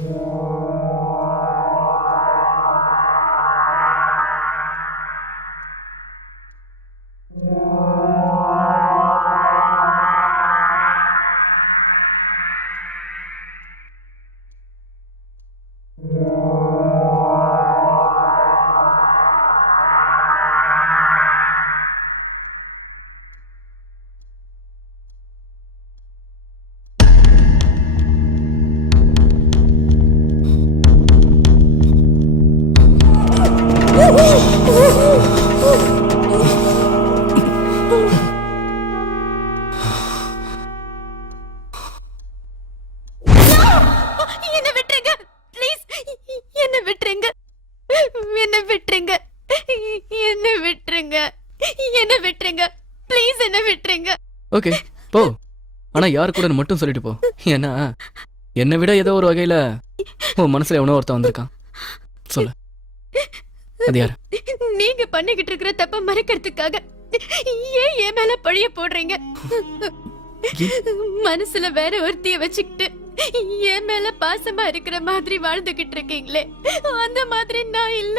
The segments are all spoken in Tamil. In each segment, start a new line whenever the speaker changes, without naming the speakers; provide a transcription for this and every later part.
என்ன
ஓகே போ. ஆனா யார் கூட மட்டும் சொல்லிட்டு போ. ஏன்னா என்னை விட ஏதோ ஒரு வகையில உன் மனசுல எவனோ ஒருத்தன் வந்திருக்கான். சொல்லு. அது
நீங்க பண்ணிக்கிட்டு இருக்கிற தப்ப மறைக்கிறதுக்காக ஏன் என் மேல பழிய போடுறீங்க? மனசுல வேற ஒருத்திய வச்சுக்கிட்டு என் மேல பாசமா இருக்கிற மாதிரி வாழ்ந்துகிட்டு இருக்கீங்களே அந்த மாதிரி நான் இல்ல.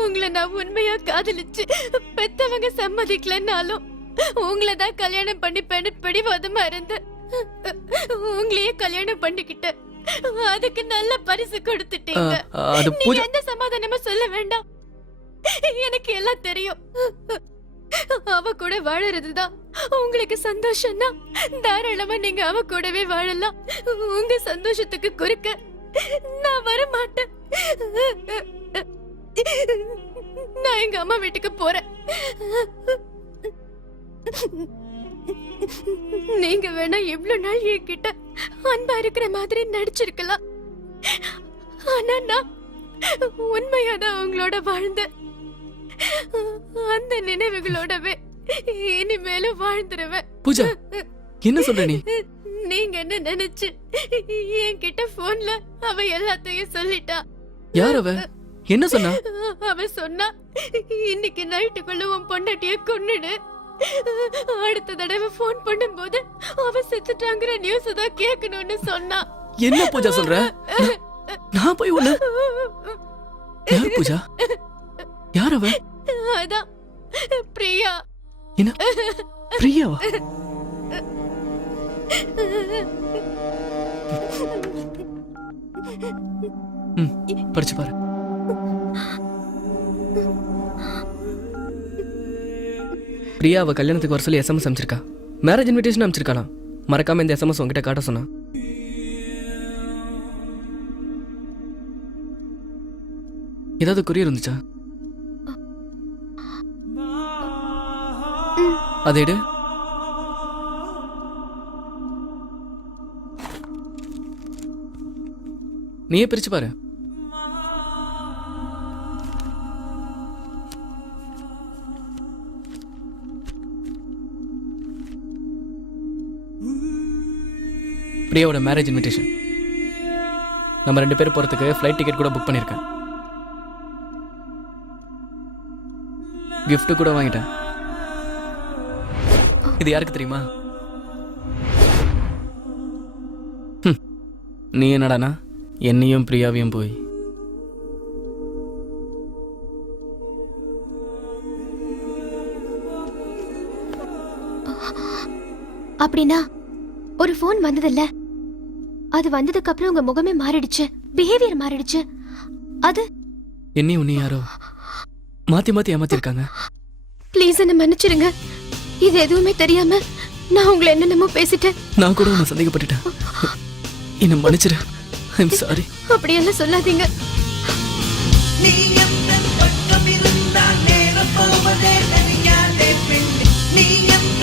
உங்களை நான் உண்மையா காதலிச்சு பெத்தவங்க சம்மதிக்கலனாலும் உங்களை தான் கல்யாணம் பண்ணிப்பேன்னு பிடிவாதமா இருந்து உங்களையே கல்யாணம் பண்ணிக்கிட்டேன். அதுக்கு நல்ல பரிசு கொடுத்துட்டீங்க.
அது பூஜா
எந்த சமாதானமும் சொல்ல வேண்டாம். எனக்கு எல்லாம் தெரியும். அவ கூட வாழறதுதான் உங்களுக்கு சந்தோஷம்னா. தாராளமா நீங்க அவ கூடவே வாழலாம். உங்க சந்தோஷத்துக்கு குறுக்க நான் வர மாட்டேன் நான் எங்க அம்மா வீட்டுக்கு போறேன். நீங்க வேணா எவ்வளவு நாள் என்கிட்ட அன்பா இருக்கிற மாதிரி நடிச்சிருக்கலாம். ஆனா நான் உண்மையாதான் உங்களோட வாழ்ந்த அந்த நினைவுகளோடவே இனிமேலும் வாழ்ந்துருவேன்.
பூஜா என்ன சொல்ற நீ?
நீங்க என்ன நினைச்சு என்கிட்ட போன்ல அவ எல்லாத்தையும் சொல்லிட்டா.
யார் அவ? என்ன சொன்னா?
அவ சொன்னா இன்னைக்கு நைட்டுக்குள்ள உன் பொண்டாட்டிய கொன்னுடு. அடுத்த தடவை போன் பண்ணும்போது அவ செத்துட்டாங்கிற நியூஸ் தான் கேட்கணும்னு சொன்னா.
என்ன பூஜா சொல்ற? நான்- போய் உன்ன யார் பூஜா? யார் அவ?
அதான் பிரியா.
என்ன? பிரியாவா? படிச்சு பாரு. பிரியா அவ கல்யாணத்துக்கு வர சொல்லி எஸ்எம்எஸ் அனுப்பிச்சிருக்கா மேரேஜ் இன்விடேஷன் அனுப்பிச்சிருக்காளாம் மறக்காம இந்த எஸ்எம்எஸ் உங்ககிட்ட காட்ட சொன்னா. ஏதாவது குறி இருந்துச்சா? அதை எடு. நீயே பிரிச்சு பாரு. பிரியாவோட மேரேஜ் இன்விடேஷன் நம்ம ரெண்டு பேர் போகிறதுக்கு ஃப்ளைட் டிக்கெட் கூட புக் பண்ணியிருக்கேன். கிஃப்ட்டு கூட வாங்கிட்டேன். இது யாருக்கு தெரியுமா? நீ என்னடானா? என்னையும் பிரியாவையும் போய்.
அப்படின்னா ஒரு ஃபோன் வந்ததில்ல. அது வந்ததுக்கு அப்புறம் உங்க முகமே மாறிடுச்சு. பிஹேவியர் மாறிடுச்சு. அது
என்னை உன்னை யாரோ மாத்தி மாத்தி ஏமாத்திருக்காங்க.
ப்ளீஸ் என்ன மன்னிச்சிடுங்க. இது எதுவுமே தெரியாம நான் உங்களை என்னென்னமோ பேசிட்டேன்.
நான் கூட உன்னை சந்தேகப்பட்டுட்டேன். என்ன மன்னிச்சிரு ஐம் சாரி
என்ன சொல்லாதீங்க.
நீ எந்த பக்கம் இருந்தால் நேரம் போவதே தெரியாதே பெண் நீ எந்த